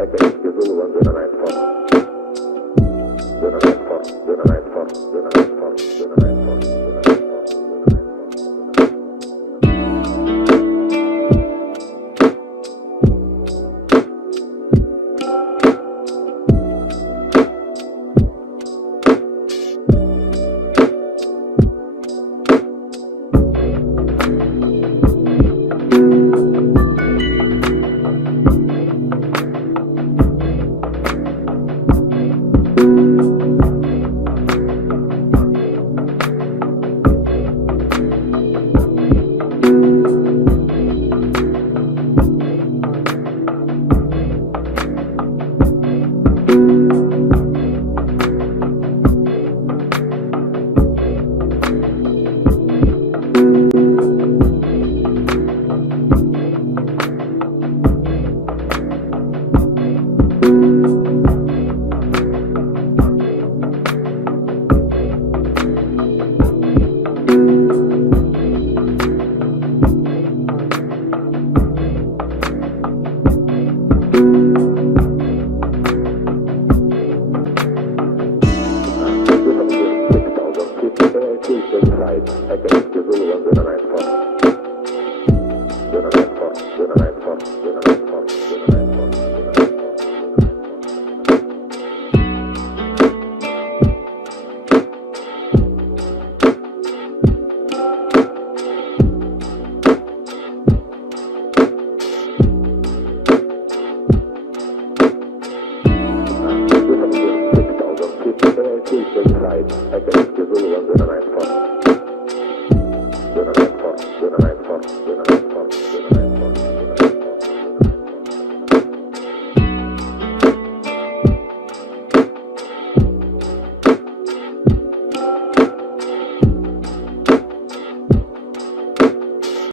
against the Zulu and the night for. The night for, the night for, the night for, the night for, the night for. Against the Zulu and the night for. The night for, the night for, the night for.